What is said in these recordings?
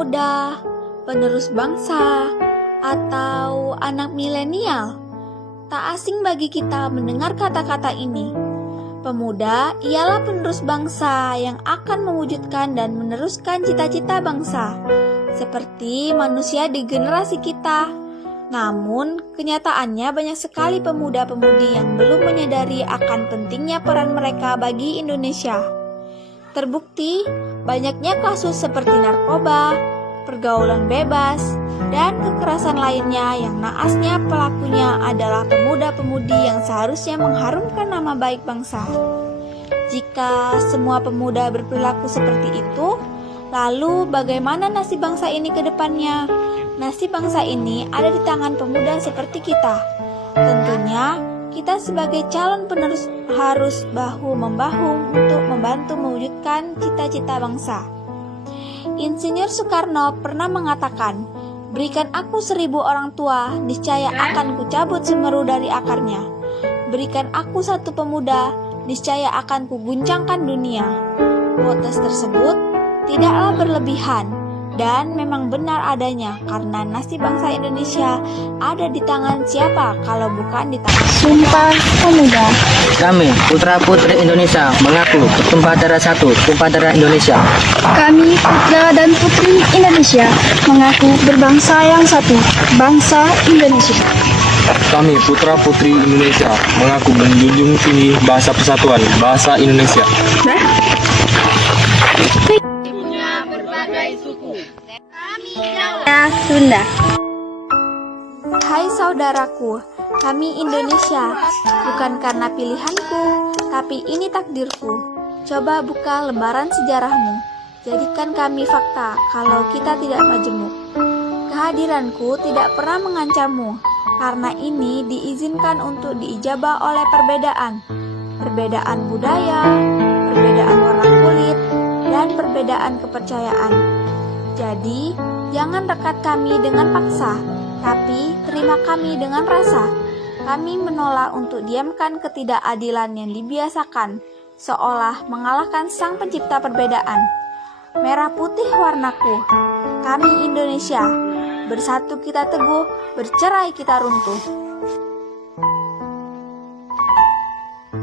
pemuda, penerus bangsa, atau anak milenial. Tak asing bagi kita mendengar kata-kata ini. Pemuda ialah penerus bangsa yang akan mewujudkan dan meneruskan cita-cita bangsa, seperti manusia di generasi kita. Namun, kenyataannya banyak sekali pemuda-pemudi yang belum menyadari akan pentingnya peran mereka bagi Indonesia. Terbukti, banyaknya kasus seperti narkoba, pergaulan bebas, dan kekerasan lainnya yang naasnya pelakunya adalah pemuda-pemudi yang seharusnya mengharumkan nama baik bangsa. Jika semua pemuda berperilaku seperti itu, lalu bagaimana nasib bangsa ini ke depannya? Nasib bangsa ini ada di tangan pemuda seperti kita. Tentunya, kita sebagai calon penerus harus bahu-membahu untuk membantu mewujudkan cita-cita bangsa. Insinyur Soekarno pernah mengatakan, "Berikan aku 1000 orang tua, niscaya akan kucabut semeru dari akarnya. Berikan aku 1 pemuda, niscaya akan kuguncangkan dunia." Quotes tersebut tidaklah berlebihan dan memang benar adanya, karena nasib bangsa Indonesia ada di tangan siapa kalau bukan di tangan Sumpah Pemuda. Kami, putra-putri Indonesia, mengaku bertumpah darah satu, tumpah darah Indonesia. Kami, putra dan putri Indonesia, mengaku berbangsa yang satu, bangsa Indonesia. Kami, putra-putri Indonesia, mengaku menjunjung tinggi bahasa persatuan, bahasa Indonesia. Sunda. Hai saudaraku, kami Indonesia, bukan karena pilihanku, tapi ini takdirku. Coba buka lembaran sejarahmu, jadikan kami fakta kalau kita tidak majemuk. Kehadiranku tidak pernah mengancammu, karena ini diizinkan untuk diijabah oleh perbedaan. Perbedaan budaya, perbedaan warna kulit, dan perbedaan kepercayaan. Jadi, jangan rekat kami dengan paksa, tapi terima kami dengan rasa. Kami menolak untuk diamkan ketidakadilan yang dibiasakan, seolah mengalahkan sang pencipta perbedaan. Merah putih warnaku, kami Indonesia, bersatu kita teguh, bercerai kita runtuh.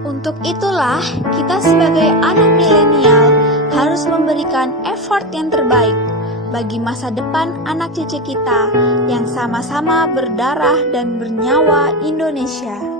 Untuk itulah, kita sebagai anak milenial harus memberikan effort yang terbaik bagi masa depan anak cucu kita yang sama-sama berdarah dan bernyawa Indonesia.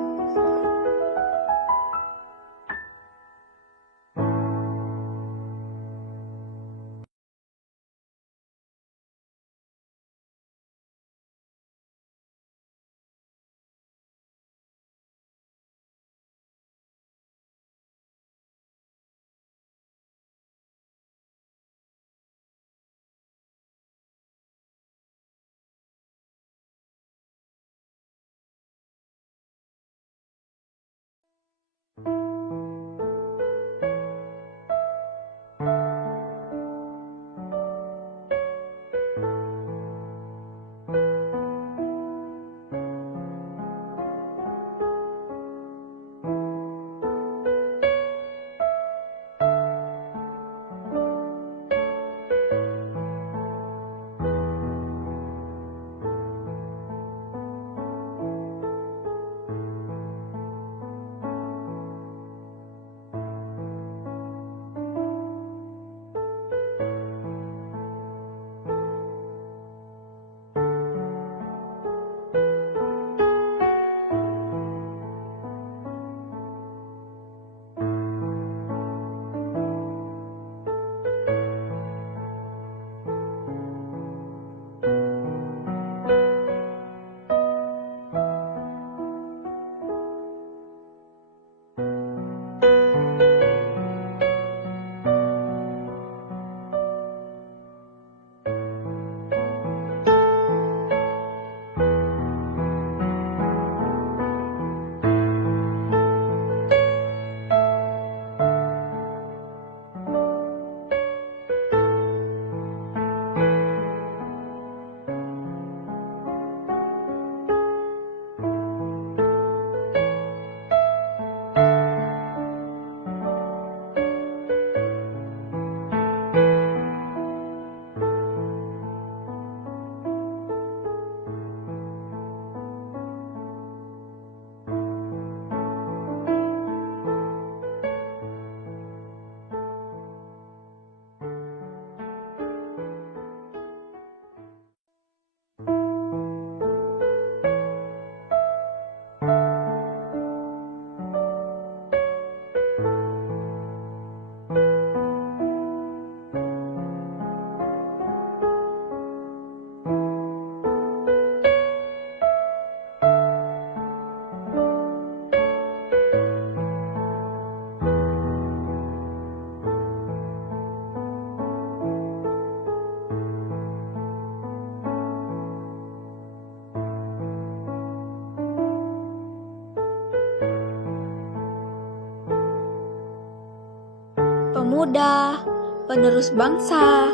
pemuda, penerus bangsa,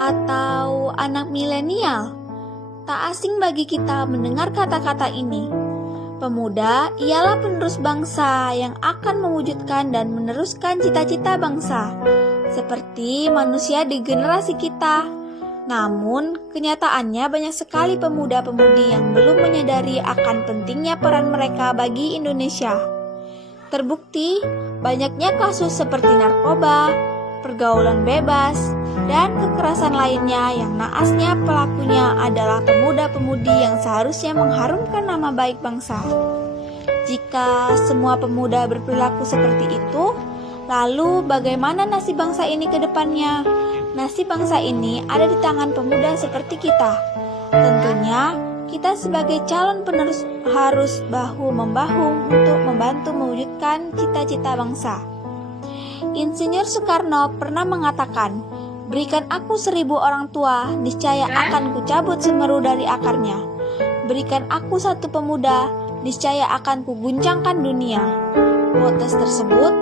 atau anak milenial. Tak asing bagi kita mendengar kata-kata ini. Pemuda ialah penerus bangsa yang akan mewujudkan dan meneruskan cita-cita bangsa, seperti manusia di generasi kita. Namun, kenyataannya banyak sekali pemuda-pemudi yang belum menyadari akan pentingnya peran mereka bagi Indonesia. Terbukti, banyaknya kasus seperti narkoba, pergaulan bebas, dan kekerasan lainnya yang naasnya pelakunya adalah pemuda-pemudi yang seharusnya mengharumkan nama baik bangsa. Jika semua pemuda berperilaku seperti itu, lalu bagaimana nasib bangsa ini ke depannya? Nasib bangsa ini ada di tangan pemuda seperti kita. Tentunya, kita sebagai calon penerus harus bahu-membahu untuk membantu mewujudkan cita-cita bangsa. Insinyur Soekarno pernah mengatakan, "Berikan aku 1000 orang tua, niscaya akan kucabut semeru dari akarnya. Berikan aku 1 pemuda, niscaya akan kuguncangkan dunia." Quotes tersebut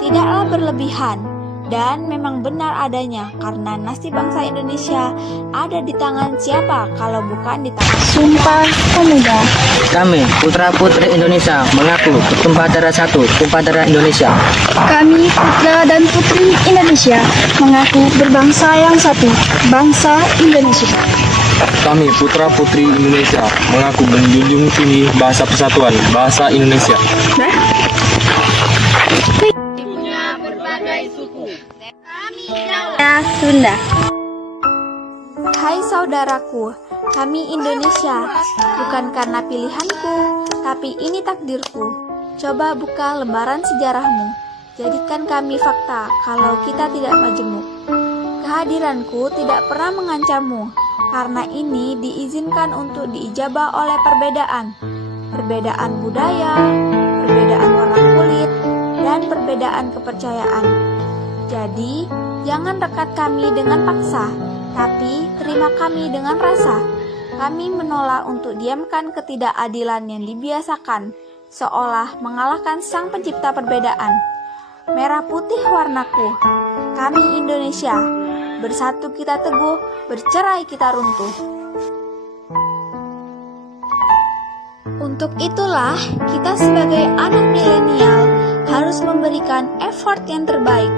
tidaklah berlebihan dan memang benar adanya, karena nasib bangsa Indonesia ada di tangan siapa kalau bukan di tangan Sumpah Pemuda. Kami, putra-putri Indonesia, mengaku bertumpah darah satu, tumpah darah Indonesia. Kami putra dan putri Indonesia mengaku berbangsa yang satu, bangsa Indonesia. Kami, putra-putri Indonesia, mengaku menjunjung tinggi bahasa persatuan, bahasa Indonesia. Sunda. Hai saudaraku, kami Indonesia, bukan karena pilihanku, tapi ini takdirku. Coba buka lembaran sejarahmu, jadikan kami fakta kalau kita tidak majemuk. Kehadiranku tidak pernah mengancammu, karena ini diizinkan untuk diijabah oleh perbedaan. Perbedaan budaya, perbedaan warna kulit, dan perbedaan kepercayaan. Jadi, jangan dekat kami dengan paksa, tapi terima kami dengan rasa. Kami menolak untuk diamkan ketidakadilan yang dibiasakan, seolah mengalahkan sang pencipta perbedaan. Merah putih warnaku, kami Indonesia, bersatu kita teguh, bercerai kita runtuh. Untuk itulah, kita sebagai anak milenial harus memberikan effort yang terbaik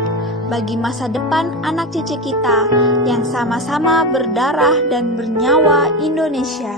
bagi masa depan anak cucu kita yang sama-sama berdarah dan bernyawa Indonesia.